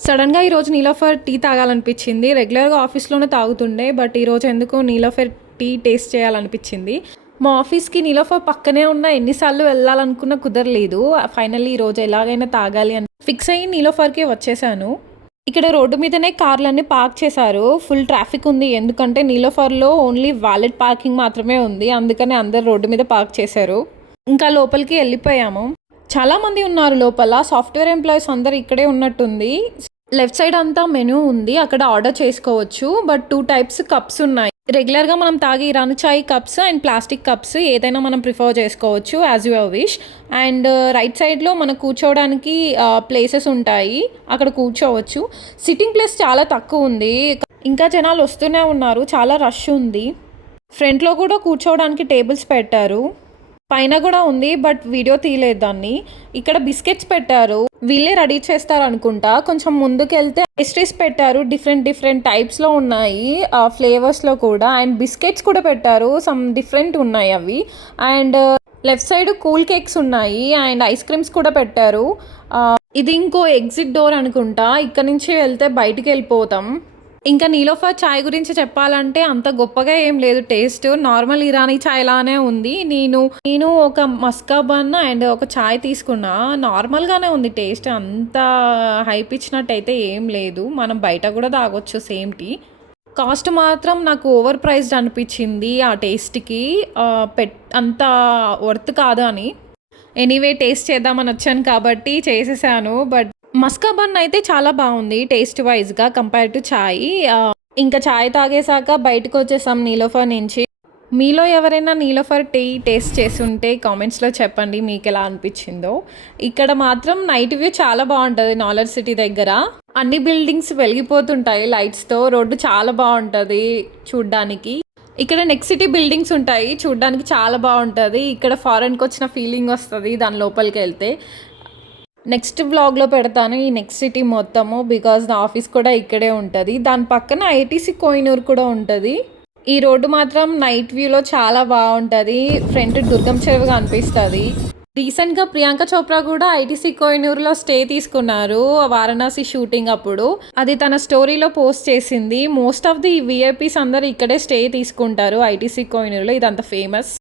సడన్‌గా ఈరోజు నీలోఫర్ టీ తాగాలనిపించింది. రెగ్యులర్‌గా ఆఫీస్‌లోనే తాగుతుండే. బట్ ఈరోజు ఎందుకో నీలోఫర్ టీ టేస్ట్ చేయాలనిపించింది. మా ఆఫీస్‌కి నీలోఫర్ పక్కనే ఉన్న ఎన్ని సార్లు వెళ్ళాలనుకున్నా కుదరలేదు. ఫైనల్లీ ఈరోజు ఎలాగైనా తాగాలి అని ఫిక్స్ అయ్యి నీలోఫర్‌కే వచ్చేసాను. ఇక్కడ రోడ్డు మీదనే కార్లన్నీ పార్క్ చేశారు. ఫుల్ ట్రాఫిక్ ఉంది. ఎందుకంటే నీలోఫర్‌లో ఓన్లీ వాలెట్ పార్కింగ్ మాత్రమే ఉంది. అందుకనే అందరూ రోడ్డు మీద పార్క్ చేశారు. ఇంకా లోపలికి వెళ్ళిపోయాము. చాలామంది ఉన్నారు లోపల. సాఫ్ట్‌వేర్ ఎంప్లాయీస్ అందరూ ఇక్కడే ఉన్నట్టుంది. లెఫ్ట్ సైడ్ అంతా మెనూ ఉంది. అక్కడ ఆర్డర్ చేసుకోవచ్చు. బట్ 2 టైప్స్ కప్స్ ఉన్నాయి. రెగ్యులర్‌గా మనం తాగే ఇరానీ చాయ్ కప్స్ అండ్ ప్లాస్టిక్ కప్స్ ఏదైనా మనం ప్రిఫర్ చేసుకోవచ్చు as your wish. And right సైడ్‌లో మనకు కూర్చోవడానికి ప్లేసెస్ ఉంటాయి. అక్కడ కూర్చోవచ్చు. సిట్టింగ్ ప్లేస్ చాలా తక్కువ ఉంది. ఇంకా జనాలు వస్తూనే ఉన్నారు. చాలా రష్ ఉంది. ఫ్రంట్‌లో కూడా కూర్చోవడానికి టేబుల్స్ పెట్టారు. పైన కూడా ఉంది. బట్ వీడియో తీయలేదు దాన్ని. ఇక్కడ బిస్కెట్స్ పెట్టారు. వీళ్ళే రెడీ చేస్తారు అనుకుంటా. కొంచెం ముందుకెళ్తే పేస్ట్రీస్ పెట్టారు. డిఫరెంట్ టైప్స్‌లో ఉన్నాయి. ఫ్లేవర్స్‌లో కూడా. అండ్ బిస్కెట్స్ కూడా పెట్టారు. సమ్ డిఫరెంట్ ఉన్నాయి అవి. And left side cool cakes ఉన్నాయి. అండ్ ఐస్ క్రీమ్స్ కూడా పెట్టారు. ఇది ఇంకో ఎగ్జిట్ డోర్ అనుకుంటా. ఇక్కడ నుంచి వెళ్తే బయటికి వెళ్ళిపోతాం. ఇంకా నీలోఫర్ చాయ్ గురించి చెప్పాలంటే అంత గొప్పగా ఏం లేదు టేస్ట్. నార్మల్ ఇరానీ చాయ్ లానే ఉంది. నేను ఒక మస్కా బన్ అండ్ ఒక చాయ్ తీసుకున్నా. నార్మల్గానే ఉంది టేస్ట్. అంత హైప్ ఇచ్చినట్టయితే ఏం లేదు. మనం బయట కూడా తాగొచ్చు సేమ్ టీ. కాస్ట్ మాత్రం నాకు ఓవర్ ప్రైస్డ్ అనిపించింది ఆ టేస్ట్కి. అంత వర్త్ కాదు అని. ఎనీవే టేస్ట్ చేద్దామని వచ్చాను కాబట్టి చేసేసాను. బట్ మస్కా బన్ అయితే చాలా బాగుంది టేస్ట్ వైజ్గా కంపేర్ టు చాయ్. ఇంకా చాయ్ తాగేసాక బయటకు వచ్చేసాం నీలోఫర్ నుంచి. మీలో ఎవరైనా నీలోఫర్ టీ టేస్ట్ చేసి ఉంటే కామెంట్స్లో చెప్పండి మీకు ఎలా అనిపించిందో. ఇక్కడ మాత్రం నైట్ వ్యూ చాలా బాగుంటుంది నాలెడ్జ్ సిటీ దగ్గర. అన్ని బిల్డింగ్స్ వెలిగిపోతుంటాయి లైట్స్తో. రోడ్డు చాలా బాగుంటుంది చూడ్డానికి. ఇక్కడ నెక్స్ట్ సిటీ బిల్డింగ్స్ ఉంటాయి చూడ్డానికి చాలా బాగుంటుంది. ఇక్కడ ఫారెన్కి వచ్చిన ఫీలింగ్ వస్తుంది దాని లోపలికి వెళ్తే. నెక్స్ట్ వ్లాగ్లో పెడతాను ఈ నెక్స్ట్ సిటీ మొత్తము. బికాజ్ నా ఆఫీస్ కూడా ఇక్కడే ఉంటుంది. దాని పక్కన ఐటీసీ కోహినూర్ కూడా ఉంటుంది. ఈ రోడ్డు మాత్రం నైట్ వ్యూలో చాలా బాగుంటుంది. ఫ్రంట్ దుర్గం చెరువుగా అనిపిస్తుంది. రీసెంట్గా ప్రియాంక చోప్రా కూడా ఐటీసీ కోహినూర్లో స్టే తీసుకున్నారు వారణాసి షూటింగ్ అప్పుడు. అది తన స్టోరీలో పోస్ట్ చేసింది. మోస్ట్ ఆఫ్ ది విఐపీస్ అందరు ఇక్కడే స్టే తీసుకుంటారు ఐటీసీ కోహినూర్లో. ఇది అంత ఫేమస్.